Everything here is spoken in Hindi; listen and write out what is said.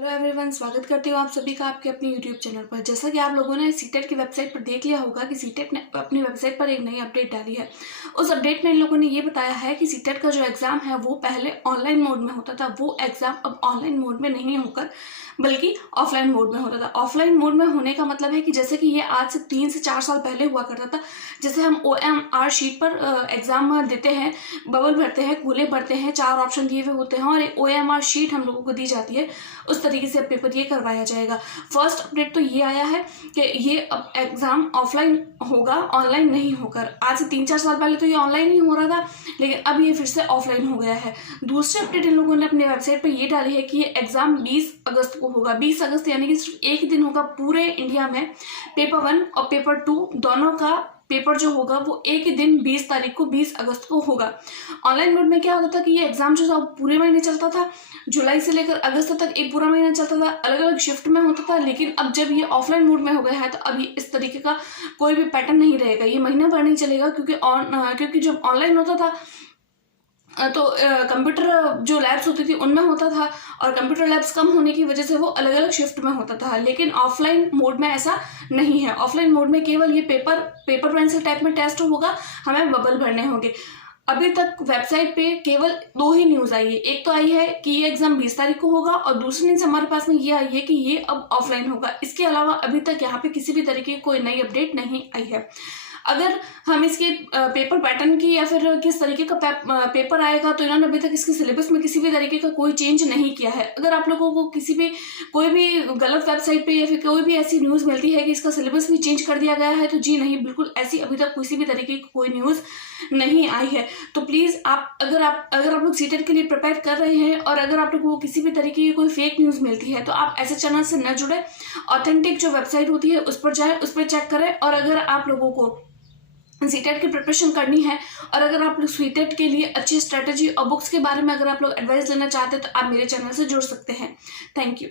हेलो एवरीवन, स्वागत करती हूँ आप सभी का आपके अपने यूट्यूब चैनल पर। जैसा कि आप लोगों ने सीटेट की वेबसाइट पर देख लिया होगा कि सीटेट ने अपनी वेबसाइट पर एक नई अपडेट डाली है। उस अपडेट में इन लोगों ने ये बताया है कि सीटेट का जो एग्ज़ाम है वो पहले ऑनलाइन मोड में होता था, वो एग्ज़ाम अब ऑनलाइन मोड में नहीं होकर बल्कि ऑफलाइन मोड में होता था। ऑफलाइन मोड में होने का मतलब है कि जैसे कि ये आज से 3 से 4 साल पहले हुआ करता था। जैसे हम OMR शीट पर एग्ज़ाम देते हैं, बबल भरते हैं, कूले भरते हैं, 4 ऑप्शन दिए हुए होते हैं और एक OMR शीट हम लोगों को दी जाती है। उस तरीके से पेपर ये करवाया जाएगा। फर्स्ट अपडेट तो ये आया है कि ये अब एग्ज़ाम ऑफलाइन होगा, ऑनलाइन नहीं होकर। आज से 3-4 साल पहले तो ये ऑनलाइन ही हो रहा था, लेकिन अब ये फिर से ऑफलाइन हो गया है। दूसरी अपडेट इन लोगों ने अपने वेबसाइट पर ये डाली है कि ये एग्ज़ाम 20 अगस्त को होगा। 20 अगस्त यानी कि सिर्फ एक दिन होगा पूरे इंडिया में। पेपर 1 और पेपर 2 दोनों का पेपर जो होगा वो एक ही दिन 20 तारीख को 20 अगस्त को होगा। ऑनलाइन मोड में क्या होता था कि ये एग्ज़ाम जो था पूरे महीने चलता था, जुलाई से लेकर अगस्त तक एक पूरा महीना चलता था, अलग अलग शिफ्ट में होता था। लेकिन अब जब ये ऑफलाइन मोड में हो गया है तो अब ये इस तरीके का कोई भी पैटर्न नहीं रहेगा, ये महीना भर नहीं चलेगा। क्योंकि जब ऑनलाइन होता था तो कंप्यूटर जो लैब्स होती थी उनमें होता था और कंप्यूटर लैब्स कम होने की वजह से वो अलग अलग शिफ्ट में होता था। लेकिन ऑफलाइन मोड में ऐसा नहीं है। ऑफलाइन मोड में केवल ये पेपर पेंसिल टाइप में टेस्ट होगा, हमें बबल भरने होंगे। अभी तक वेबसाइट पे केवल 2 ही न्यूज़ आई है। एक तो आई है कि ये एग्ज़ाम 20 तारीख को होगा और दूसरी न्यूज़ हमारे पास में ये आई है कि ये अब ऑफलाइन होगा। इसके अलावा अभी तक यहाँ पे किसी भी तरीके की कोई नई अपडेट नहीं आई है। अगर हम इसके पेपर पैटर्न की या फिर किस तरीके का पेपर आएगा तो इन्होंने अभी तक इसके सिलेबस में किसी भी तरीके का कोई चेंज नहीं किया है। अगर आप लोगों को कोई भी गलत वेबसाइट पे या फिर कोई भी ऐसी न्यूज़ मिलती है कि इसका सिलेबस भी चेंज कर दिया गया है तो जी नहीं, बिल्कुल ऐसी अभी तक किसी भी तरीके की कोई न्यूज़ नहीं आई है। तो प्लीज़ अगर आप लोग सीटेट के लिए प्रिपेयर कर रहे हैं और अगर आप लोगों को किसी भी तरीके की कोई फेक न्यूज़ मिलती है तो आप ऐसे चैनल से न जुड़े, ऑथेंटिक जो वेबसाइट होती है उस पर जाएँ, उस पर चेक करें। और अगर आप लोगों को सीटेट की प्रिपरेशन करनी है और अगर आप लोग सीटेट के लिए अच्छी स्ट्रेटजी और बुक्स के बारे में अगर आप लोग एडवाइस लेना चाहते हैं तो आप मेरे चैनल से जुड़ सकते हैं। Thank you.